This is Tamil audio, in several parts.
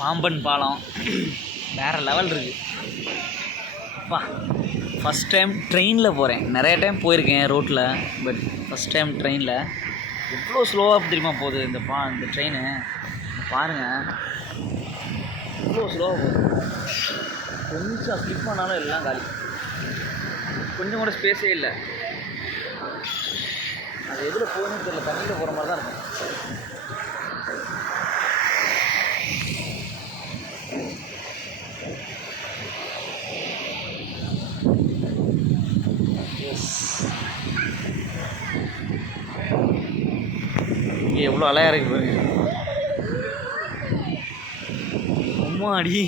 பாம்பன் பாலம் வேறு லெவல் இருக்குது. அப்பா ஃபஸ்ட் டைம் ட்ரெயினில் போகிறேன். நிறைய டைம் போயிருக்கேன் ரோட்டில், பட் ஃபஸ்ட் டைம் ட்ரெயினில். எவ்வளோ ஸ்லோவாக தெரியுமா போகுது இந்த ட்ரெயின். பாருங்கள் எவ்வளோ ஸ்லோவாக போகுது. கொஞ்சம் ஸ்லிப் பண்ணாலும் எல்லாம் காலி, கொஞ்சம் கூட ஸ்பேஸே இல்லை. அது எதில் போகணும்னு தெரியல, தண்ணியில் போகிற மாதிரி தான் இருக்கும். இங்கே எவ்வளோ அலையாக இருக்கு பாருங்க. அம்மா அடி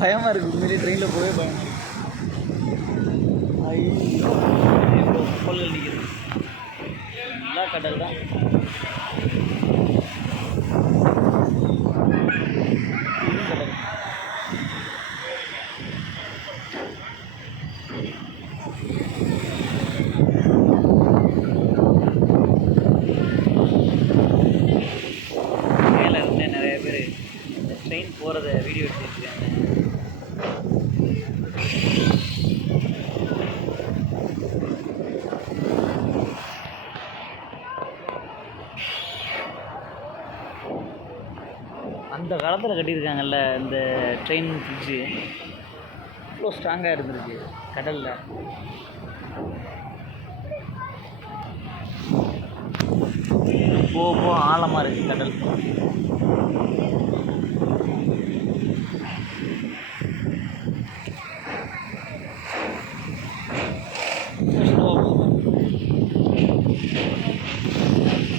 பயமாக இருக்குது. உண்மையிலே ட்ரெயினில் போவே பயமாக இருக்குது. ஐயோ கப்பல்கள் நிற்கிது, நல்லா கடல் தான். கடல் மேலே இருந்தே நிறைய பேர் இந்த ட்ரெயின் போகிறத வீடியோ எடுத்துருக்காங்க. அந்த காலத்தில் கட்டியிருக்காங்கல்ல இந்த ட்ரெயின் பிரிட்ஜு, இவ்வளோ ஸ்ட்ராங்காக இருந்திருக்கு கடலில். போக ஆழமாக இருக்குது கடல்.